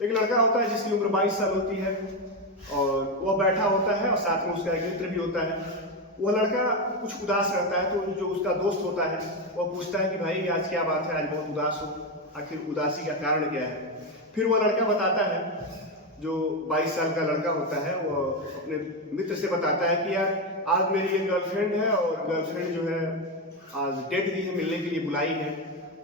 एक लड़का होता है जिसकी उम्र 22 साल होती है और वह बैठा होता है और साथ में उसका एक मित्र भी होता है। वह लड़का कुछ उदास रहता है तो जो उसका दोस्त होता है वह पूछता है कि भाई आज क्या बात है, आज बहुत उदास हो, आखिर उदासी का कारण क्या है। फिर वह लड़का बताता है, जो 22 साल का लड़का होता है वह अपने मित्र से बताता है कि यार आज मेरी एक गर्लफ्रेंड है और गर्लफ्रेंड जो है आज डेट दी है, मिलने के लिए बुलाई है,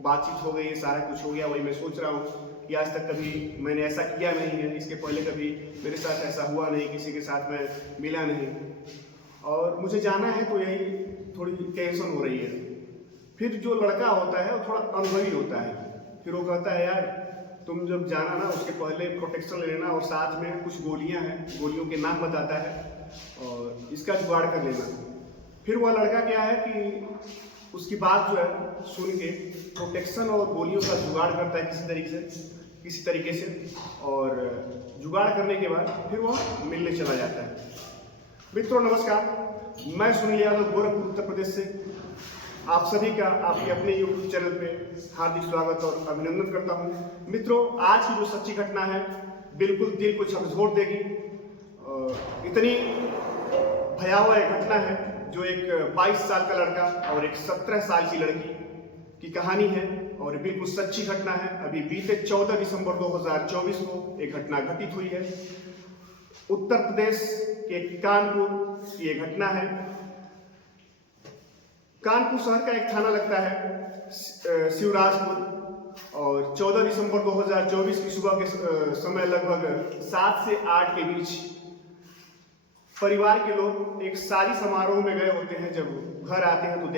बातचीत हो गई है, सारा कुछ हो गया। वही मैं सोच रहा हूँ कि आज तक कभी मैंने ऐसा किया नहीं है, इसके पहले कभी मेरे साथ ऐसा हुआ नहीं, किसी के साथ मैं मिला नहीं और मुझे जाना है तो यही थोड़ी टेंशन हो रही है। फिर जो लड़का होता है वो थोड़ा अनुभवी होता है, फिर वो कहता है यार तुम जब जाना ना उसके पहले प्रोटेक्शन ले लेना और साथ में कुछ गोलियां हैं, गोलियों के नाम बताता है और इसका जुगाड़ कर लेना। फिर वह लड़का क्या है कि उसकी बात जो है सुन के प्रोटेक्शन और गोलियों का जुगाड़ करता है किसी तरीके से और जुगाड़ करने के बाद फिर वह मिलने चला जाता है। मित्रों नमस्कार, मैं सुनील यादव गोरखपुर उत्तर प्रदेश से आप सभी का आपके अपने YouTube चैनल पे हार्दिक स्वागत और अभिनंदन करता हूँ। मित्रों, आज की जो सच्ची घटना है बिल्कुल दिल को झकझोर देगी। इतनी भयावह घटना है जो एक 22 साल का लड़का और एक 17 साल की लड़की की कहानी है और बिल्कुल सच्ची घटना है। अभी बीते 14 दिसंबर 2024 को एक घटना घटित हुई है। उत्तर प्रदेश के कानपुर की एक घटना है। कानपुर शहर का एक थाना लगता है शिवराजपुर और 14 दिसंबर 2024 की सुबह के समय लगभग 7 से 8 के बीच परिवार के लोग एक शादी समारोह में गए होते हैं। जब घर आते हैं तो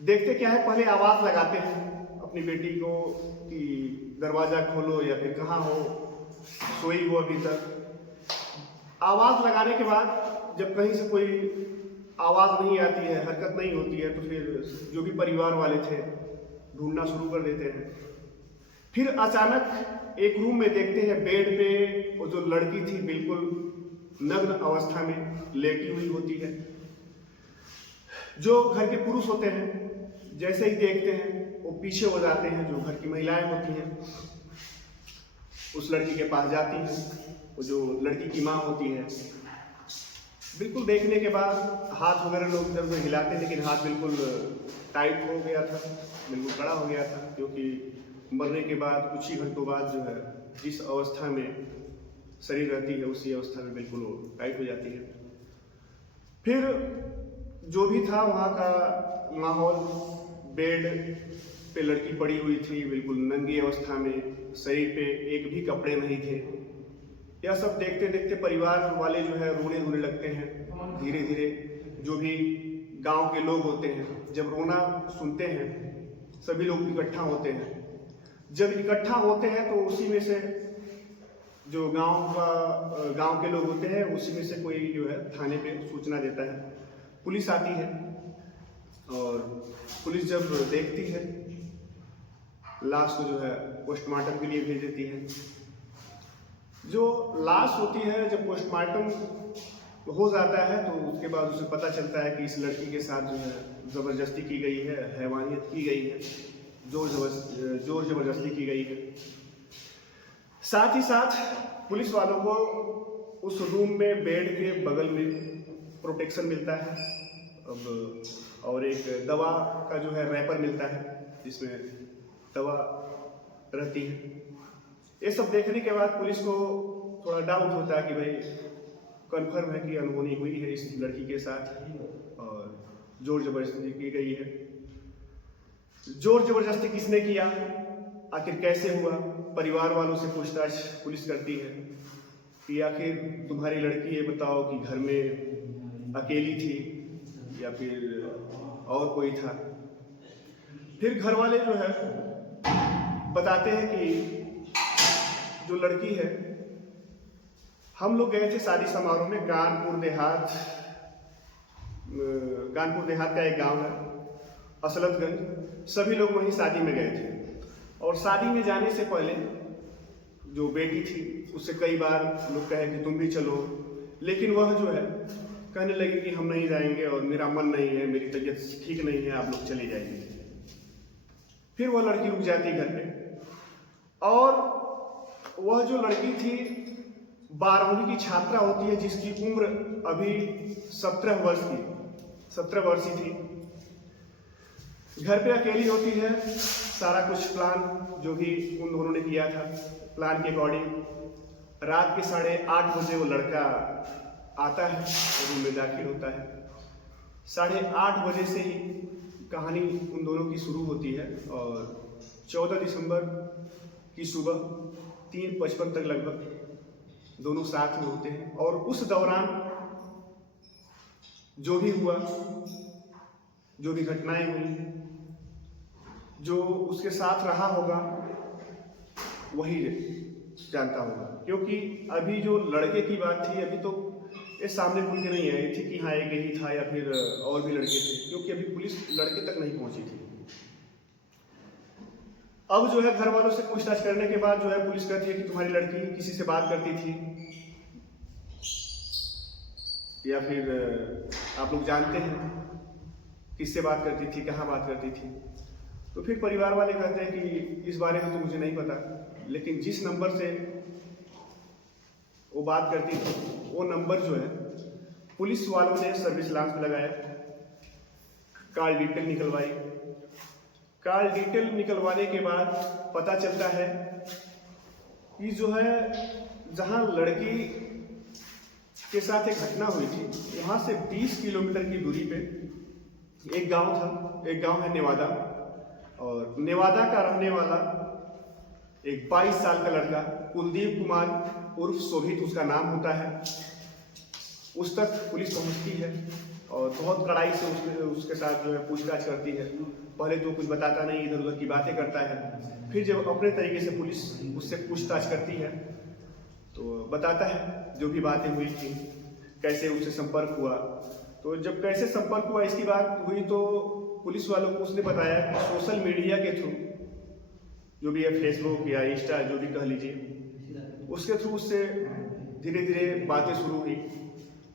देखते क्या है, पहले आवाज लगाते हैं अपनी बेटी को कि दरवाजा खोलो या फिर कहाँ हो, सोई हो अभी तक। आवाज लगाने के बाद जब कहीं से कोई आवाज नहीं आती है, हरकत नहीं होती है, तो फिर जो भी परिवार वाले थे ढूंढना शुरू कर देते हैं। फिर अचानक एक रूम में देखते हैं बेड पे वो जो लड़की थी बिल्कुल नग्न अवस्था में लेटी हुई होती है। जो घर के पुरुष होते हैं जैसे ही देखते हैं वो पीछे हो जाते हैं। जो घर की महिलाएं होती हैं उस लड़की के पास जाती हैं। वो जो लड़की की माँ होती है बिल्कुल देखने के बाद हाथ वगैरह लोग इधर उधर हिलाते, लेकिन हाथ बिल्कुल टाइट हो गया था, बिल्कुल कड़ा हो गया था, क्योंकि मरने के बाद कुछ ही घंटों बाद जो है जिस अवस्था में शरीर रहती है उसी अवस्था में बिल्कुल टाइट हो जाती है। फिर जो भी था वहाँ का माहौल, बेड पे लड़की पड़ी हुई थी बिल्कुल नंगी अवस्था में, शरीर पे एक भी कपड़े नहीं थे। यह सब देखते देखते परिवार वाले जो है रोने धोने लगते हैं। धीरे धीरे जो भी गांव के लोग होते हैं जब रोना सुनते हैं सभी लोग इकट्ठा होते हैं। जब इकट्ठा होते हैं तो उसी में से जो गांव के लोग होते हैं उसी में से कोई जो है थाने पे सूचना देता है। पुलिस आती है और पुलिस जब देखती है लाश को जो है पोस्टमार्टम के लिए भेज देती है। जो लाश होती है जब पोस्टमार्टम हो जाता है तो उसके बाद उसे पता चलता है कि इस लड़की के साथ जो है जबरदस्ती की गई है, हैवानियत की गई है, जोर जबरदस्ती की गई है। साथ ही साथ पुलिस वालों को उस रूम में बेड के बगल में प्रोटेक्शन मिलता है अब, और एक दवा का जो है रैपर मिलता है जिसमें दवा रहती है। ये सब देखने के बाद पुलिस को थोड़ा डाउट होता है कि भाई कंफर्म है कि अनहोनी हुई है इस लड़की के साथ और जोर जबरदस्ती की गई है। जोर जबरदस्ती किसने किया, आखिर कैसे हुआ, परिवार वालों से पूछताछ पुलिस करती है कि आखिर तुम्हारी लड़की ये बताओ कि घर में अकेली थी या फिर और कोई था। फिर घर वाले जो है बताते हैं कि जो लड़की है, हम लोग गए थे शादी समारोह में कानपुर देहात का एक गांव है असलतगंज। सभी लोग वहीं शादी में गए थे और शादी में जाने से पहले जो बेटी थी उससे कई बार लोग कहे कि तुम भी चलो, लेकिन वह जो है कहने लगी कि हम नहीं जाएंगे और मेरा मन नहीं है, मेरी तबीयत ठीक नहीं है, आप लोग चले जाइए। फिर वह लड़की रुक जाती घर पे और वह जो लड़की थी 12वीं की छात्रा होती है, जिसकी उम्र अभी 17 वर्ष ही थी। घर पे अकेली होती है। सारा कुछ प्लान जो भी उन दोनों ने किया था, प्लान के अकॉर्डिंग रात के 8:30 बजे वो लड़का आता है और रूम में दाखिल होता है। 8:30 बजे से ही कहानी उन दोनों की शुरू होती है और 14 दिसंबर की सुबह 3:55 तक लगभग दोनों साथ में होते हैं। और उस दौरान जो भी हुआ, जो भी घटनाएं हुई, जो उसके साथ रहा होगा वही जानता होगा, क्योंकि अभी जो लड़के की बात थी अभी तो ये सामने खुल के नहीं आई थी कि हाँ एक ही था या फिर और भी लड़के थे, क्योंकि अभी पुलिस लड़के तक नहीं पहुंची थी। अब जो है घर वालों से पूछताछ करने के बाद जो है पुलिस कहती है कि तुम्हारी लड़की किसी से बात करती थी या फिर आप लोग जानते हैं किससे बात करती थी, कहाँ बात करती थी। तो फिर परिवार वाले कहते हैं कि इस बारे में तो मुझे नहीं पता, लेकिन जिस नंबर से वो बात करती थी वो नंबर जो है पुलिस वालों ने सर्विस लांच में लगाया, कॉल डिटेल निकलवाई। कॉल डिटेल निकलवाने के बाद पता चलता है कि जो है जहां लड़की के साथ एक घटना हुई थी वहां से 20 किलोमीटर की दूरी पे एक गांव था। एक गांव है नेवादा, और नेवादा का रहने वाला एक 22 साल का लड़का कुलदीप कुमार उर्फ शोभित उसका नाम होता है, उस तक पुलिस पहुंचती है और बहुत कड़ाई से उसके साथ जो है पूछताछ करती है। पहले तो कुछ बताता नहीं, इधर उधर की बातें करता है। फिर जब अपने तरीके से पुलिस उससे पूछताछ करती है तो बताता है जो भी बातें हुई थी, कैसे उससे संपर्क हुआ। तो जब कैसे संपर्क हुआ इसकी बात हुई तो पुलिस वालों को उसने बताया कि सोशल मीडिया के थ्रू, जो भी है फेसबुक या इंस्टा जो भी कह लीजिए, उसके थ्रू उससे धीरे धीरे बातें शुरू हुई।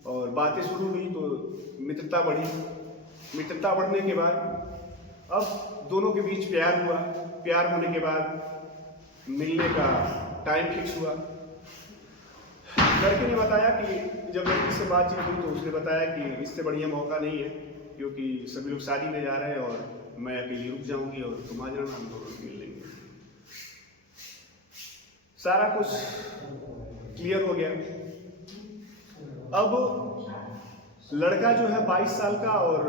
और बातें शुरू हुई तो मित्रता बढ़ी। मित्रता बढ़ने के बाद अब दोनों के बीच प्यार हुआ। प्यार होने के बाद मिलने का टाइम फिक्स हुआ। लड़के ने बताया कि जब लड़की से बातचीत हुई तो उसने बताया कि इससे बढ़िया मौका नहीं है, क्योंकि सभी लोग शादी में जा रहे हैं और मैं अकेली रुक जाऊंगी और तुम आ जाना, हम दोनों मिल लेंगे। सारा कुछ क्लियर हो गया। अब लड़का जो है 22 साल का और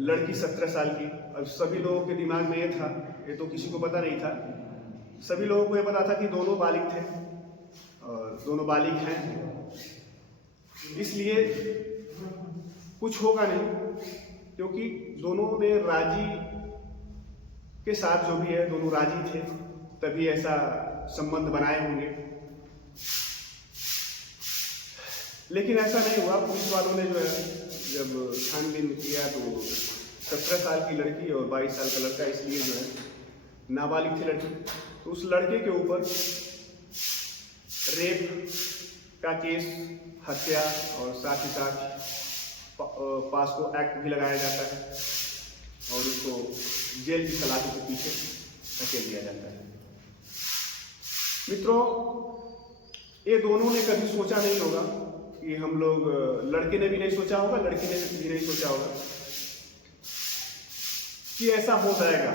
लड़की 17 साल की। अब सभी लोगों के दिमाग में ये था, ये तो किसी को पता नहीं था, सभी लोगों को ये पता था कि दोनों बालिग थे और दोनों बालिग हैं, इसलिए कुछ होगा नहीं, क्योंकि दोनों ने राजी के साथ जो भी है दोनों राजी थे, तभी ऐसा संबंध बनाए होंगे। लेकिन ऐसा नहीं हुआ। पुलिस वालों ने जो है जब छानबीन किया तो 17 साल की लड़की और 22 साल का लड़का, इसलिए जो है नाबालिग थी लड़की, तो उस लड़के के ऊपर रेप का केस, हत्या और साथ ही साथ पास्को एक्ट भी लगाया जाता है और उसको जेल की सलाखों के पीछे धकेल दिया जाता है। मित्रों, ये दोनों ने कभी सोचा नहीं होगा कि हम लोग, लड़के ने भी नहीं सोचा होगा, लड़की ने भी नहीं सोचा होगा कि ऐसा हो जाएगा।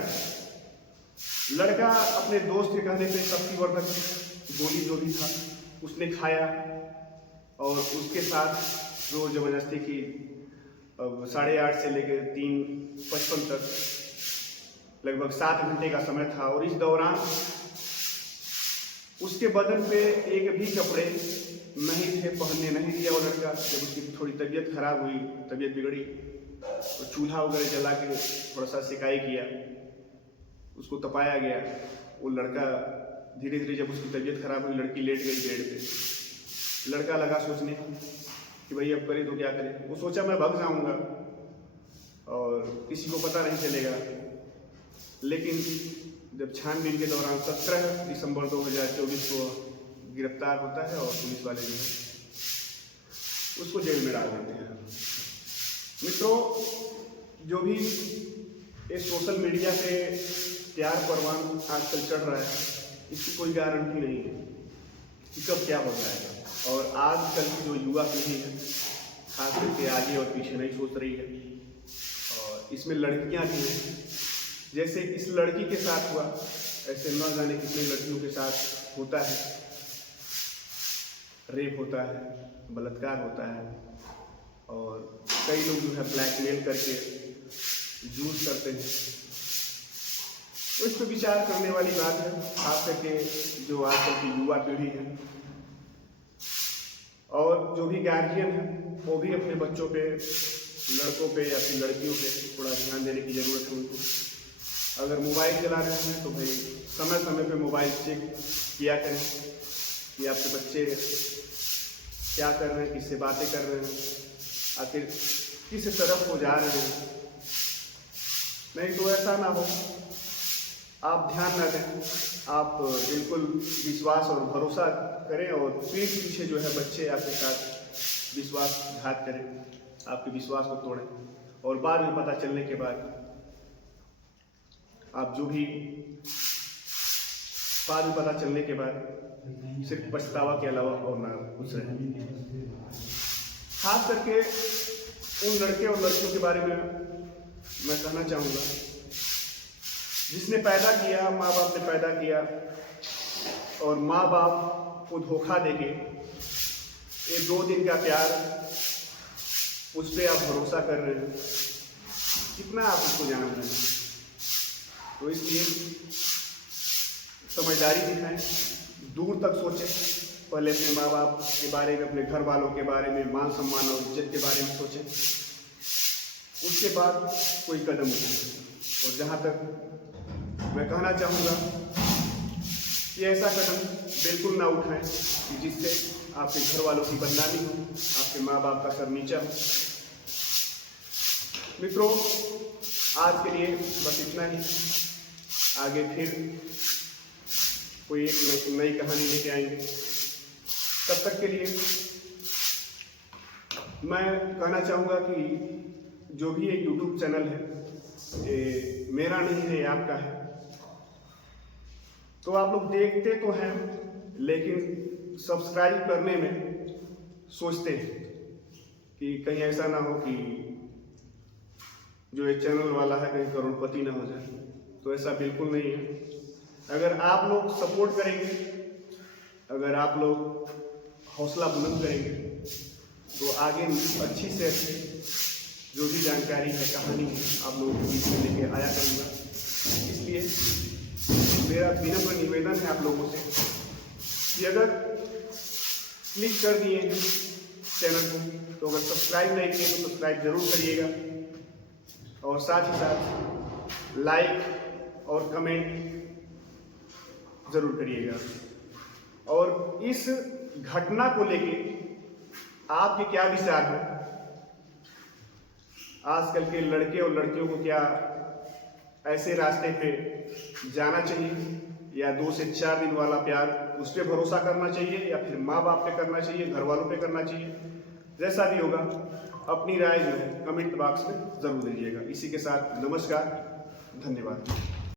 लड़का अपने दोस्त के कहने पे शक्तिवर्धक गोली जो भी था उसने खाया और उसके साथ जो जबरदस्ती की। अब 8:30 से लेकर 3:55 तक लगभग 7 घंटे का समय था और इस दौरान उसके बदन पे एक भी कपड़े नहीं थे, पहनने नहीं दिया वो लड़का। जब उसकी थोड़ी तबीयत खराब हुई, तबीयत बिगड़ी, तो चूल्हा वगैरह जला के थोड़ा सा सिकाई किया, उसको तपाया गया। वो लड़का धीरे धीरे, जब उसकी तबीयत खराब हुई, लड़की लेट गई बेड पे। लड़का लगा सोचने कि भाई अब करे तो क्या करे। वो सोचा मैं भाग जाऊंगा और किसी को पता नहीं चलेगा। लेकिन जब छानबीन के दौरान 17 दिसंबर 2024 को गिरफ्तार होता है और पुलिस वाले जो है उसको जेल में डाल देते हैं। मित्रों, जो भी ये सोशल मीडिया पे प्यार परवान आजकल चढ़ रहा है, इसकी कोई गारंटी नहीं है कि कब क्या हो जाएगा। और आजकल की जो युवा पीढ़ी है खास करके आगे और पीछे नहीं सोच रही है, और इसमें लड़कियां भी हैं। जैसे इस लड़की के साथ हुआ ऐसे न जाने कितनी लड़कियों के साथ होता है, रेप होता है, बलात्कार होता है, और कई लोग जो है ब्लैकमेल करके यूज करते हैं। तो इस पर विचार करने वाली बात है, खास करके जो आजकल की युवा पीढ़ी है और जो भी गार्जियन है वो भी अपने बच्चों पे, लड़कों पे या फिर लड़कियों पे थोड़ा ध्यान देने की ज़रूरत है उनको। अगर मोबाइल चला रहे हैं तो भाई समय समय पे मोबाइल चेक किया करें कि आपके बच्चे क्या कर रहे हैं, किससे बातें कर रहे हैं, आखिर किस तरफ को जा रहे हैं। नहीं तो ऐसा ना हो आप ध्यान न दें, आप बिल्कुल विश्वास और भरोसा करें और पीठ पीछे जो है बच्चे आपके साथ विश्वासघात करें, आपके विश्वास को तोड़ें, और बाद में पता चलने के बाद आप जो भी बाद में पता चलने के बाद सिर्फ पछतावा के अलावा और ना कुछ रहे। खास करके उन लड़के और लड़कियों के बारे में मैं कहना चाहूँगा जिसने पैदा किया, माँ बाप ने पैदा किया और माँ बाप को धोखा देके ये 2 दिन का प्यार उस पर आप भरोसा कर रहे हैं, कितना आप उसको जान रहे हैं। तो इसलिए समझदारी दिखाएं, दूर तक सोचें, पहले अपने माँ बाप के बारे में, अपने घर वालों के बारे में, मान सम्मान और इज्जत के बारे में सोचें, उसके बाद कोई कदम उठाएं। और जहाँ तक मैं कहना चाहूँगा कि ऐसा कदम बिल्कुल ना उठाएं कि जिससे आपके घर वालों की बदनामी हो, आपके माँ बाप का सर नीचा हो। मित्रों, आज के लिए बस इतना ही। आगे फिर कोई एक नई कहानी लेके आएंगे। तब तक के लिए मैं कहना चाहूँगा कि जो भी ये YouTube चैनल है ये मेरा नहीं है, ये आपका है। तो आप लोग देखते तो हैं लेकिन सब्सक्राइब करने में सोचते हैं कि कहीं ऐसा ना हो कि जो ये चैनल वाला है कहीं करोड़पति ना हो जाए। तो ऐसा बिल्कुल नहीं है। अगर आप लोग सपोर्ट करेंगे, अगर आप लोग हौसला बुलंद करेंगे तो आगे अच्छी से अच्छी जो भी जानकारी है, कहानी है, आप लोगों के बीच में लेके आया करूँगा। इसलिए मेरा विनम्र निवेदन है आप लोगों से कि अगर क्लिक कर दिए हैं चैनल को तो अगर सब्सक्राइब नहीं किए तो सब्सक्राइब जरूर करिएगा, और साथ ही साथ लाइक और कमेंट जरूर करिएगा। और इस घटना को लेके आपके क्या विचार हैं? आजकल के लड़के और लड़कियों को क्या ऐसे रास्ते पे जाना चाहिए, या 2 से 4 दिन वाला प्यार उस पर भरोसा करना चाहिए, या फिर माँ बाप पे करना चाहिए, घर वालों पे करना चाहिए? जैसा भी होगा अपनी राय जो है कमेंट बॉक्स में जरूर दीजिएगा। इसी के साथ नमस्कार, धन्यवाद।